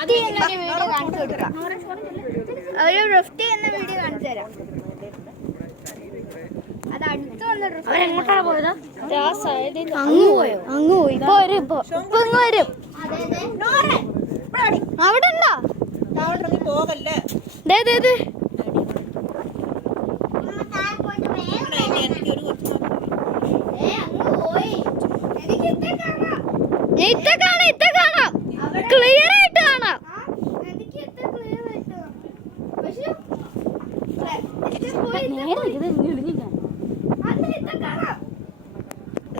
റിഫ്റ്റി എന്ന വീഡിയോ കാണിച്ചു കൊടുക്കാം. ഒരു റിഫ്റ്റി എന്ന വീഡിയോ കാണിച്ചു തരാം. അത് അടുത്ത് വന്ന എങ്ങോട്ടാണ് പോയത്? അങ്ങ് പോയോ? അങ്ങ് പോയി. ഇപ്പൊ വരും. ഇപ്പൊ വരും. അവിടെ ഉണ്ടോ? പോകല്ലേ ക്ലിയർ ആയിട്ട് കാണാം.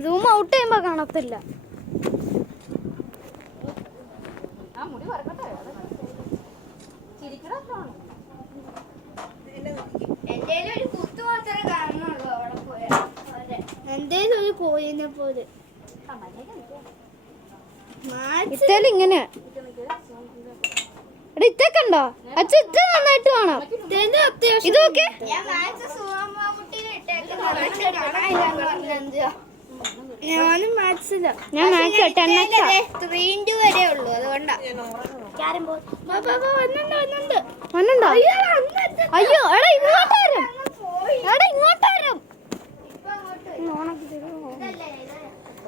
സൂം ഔട്ട് ചെയ്യുമ്പോ കാണത്തില്ല. എന്തേലും ഒരു കോഴിനെ പോലെ ഇങ്ങനെ ഇത്തക്കണ്ടോ? അച്ഛ ഇത്ത നന്നായിട്ട് കാണാം. ഇതൊക്കെ ഞാൻ മാത്സില്ല. ഞാൻ മാത്സ് 3 വരെ ഉള്ളൂ. അതുകൊണ്ടാ വന്നുണ്ടോ? അയ്യോ എടാ ഇങ്ങോട്ടാരും. എടാ ഇങ്ങോട്ടാരും.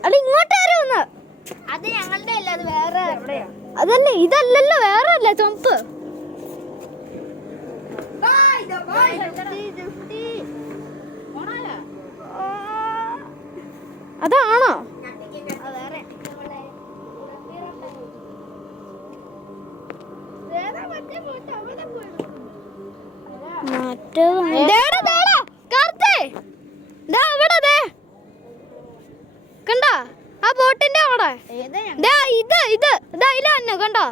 എടാ ഇങ്ങോട്ടാരും ഒന്ന്. അത് ഞങ്ങളുടെ അല്ല, അത് വേറെ എവിടെയാ. അതല്ലേ ഇതല്ലല്ലോ, വേറെ അല്ല ചുമപ്പ്. അതാണോ? കണ്ടോ ആ ബോട്ടിന്റെ അവിടെ? ഇതന്നെ കണ്ടോ?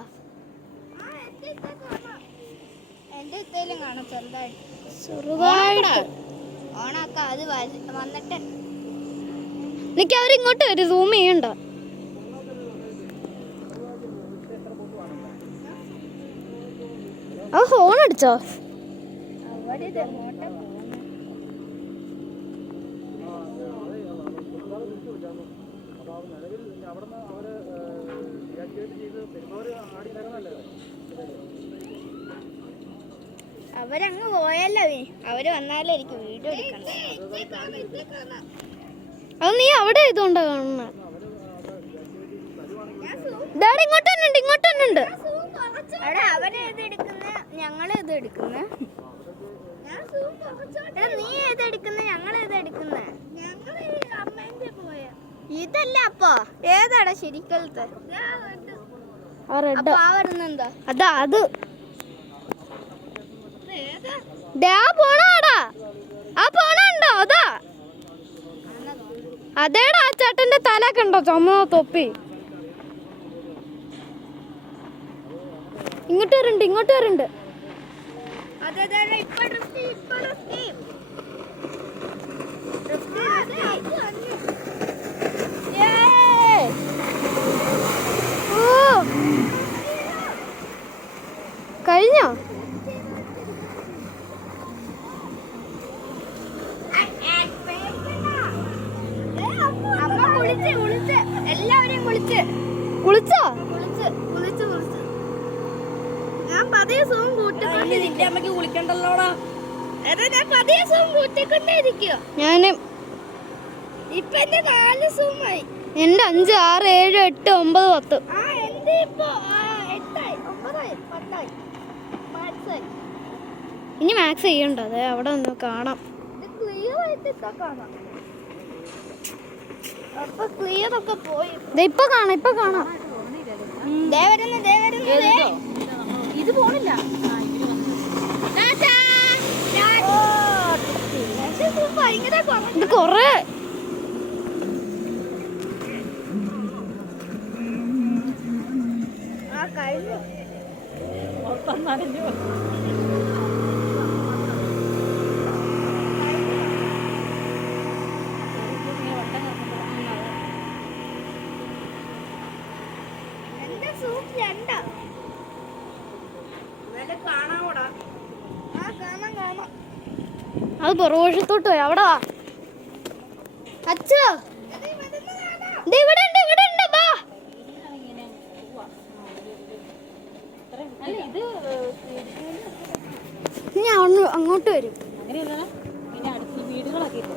ചെറുതായിട്ട് ഓണാക്കാം. അത് വന്നിട്ട് എനിക്ക് അവരിങ്ങോട്ട് വരും. സൂം ചെയ്യണ്ടോ? ആ ഹോൺ അടിച്ചോ? അവരങ്ങ് പോയല്ലോ. അവര് വന്നാലേ എനിക്ക് വീഡിയോ എടുക്കണ്ട. അത് നീ അവിടെ ആയതുകൊണ്ടാ കാണുന്ന. ഇങ്ങോട്ട് തന്നെ ഉണ്ട്. അവര് ഇത് എടുക്കുന്ന, ഞങ്ങള് ഇത് എടുക്കുന്ന. നീ ഏത് എടുക്കുന്ന? ഞങ്ങൾ ഏത് എടുക്കുന്ന? ഇതല്ല അപ്പൊ ഏതാടാ ശരിക്കലത്തെ? വരുന്നെന്താ? അതാ അത് പോണാടാ. ആ പോണുണ്ടോ? അതാ അതേടാ. ആ ചേട്ടന്റെ തല കണ്ടോ? ചുമന്ന തൊപ്പി. ഇങ്ങോട്ട് വരുന്നുണ്ട്. കഴിഞ്ഞോ? എല്ലാവരെയും കുളിച്ചോ? ഞാൻ പതിയെ സൂം കൂട്ടിക്കൊണ്ടിരിക്കണ്ടല്ലോടാ. ഞാൻ പതിയെ സൂം കൂട്ടിക്കൊണ്ടേയിരിക്കുക. ഞാന് ഇപ്പൊ എന്റെ 4 സൂമായി. എന്റെ 5, 6, 7, 8, 9, 10. എന്റെ ഇപ്പൊ 8ആയി, 9ആയി, 10ആയി. ഇനി മാക്സ് ചെയ്യണ്ടോ? അതെ അവിടെ ഒന്ന് കാണാം. ക്ലിയർ ആയിട്ട് കാണാം. അപ്പൊ ക്ലിയർ ഒക്കെ പോയി. ഇപ്പൊ കാണാം. ഇത് പോണില്ല. ഇത് കൊറേ കഴിഞ്ഞു. അത് പുറവശത്തോട്ട് പോയി. അവിടെ അച്ഛോ ഇവിടെ ഉണ്ട്. ഞാൻ അങ്ങോട്ട് വരും. അങ്ങനെയല്ല പിന്നെ അടുത്ത് വീടുകളൊക്കെ ഇല്ലേ?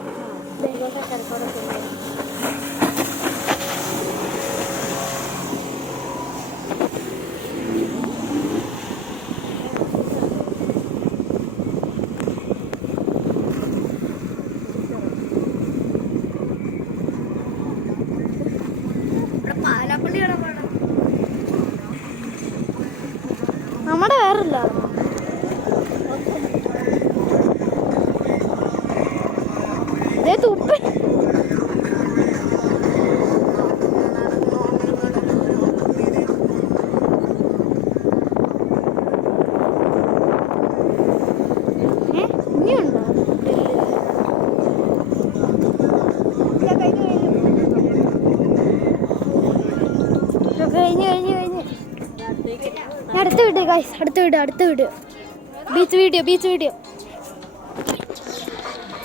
പാലാപ്പള്ളി നമ്മുടെ വേറില്ല. തുപ്പി ഇനിയുണ്ടോ? കഴിഞ്ഞ് അടുത്ത വീട് ഗൈസ്, അടുത്ത വീട് ബീച്ച് വീഡിയോ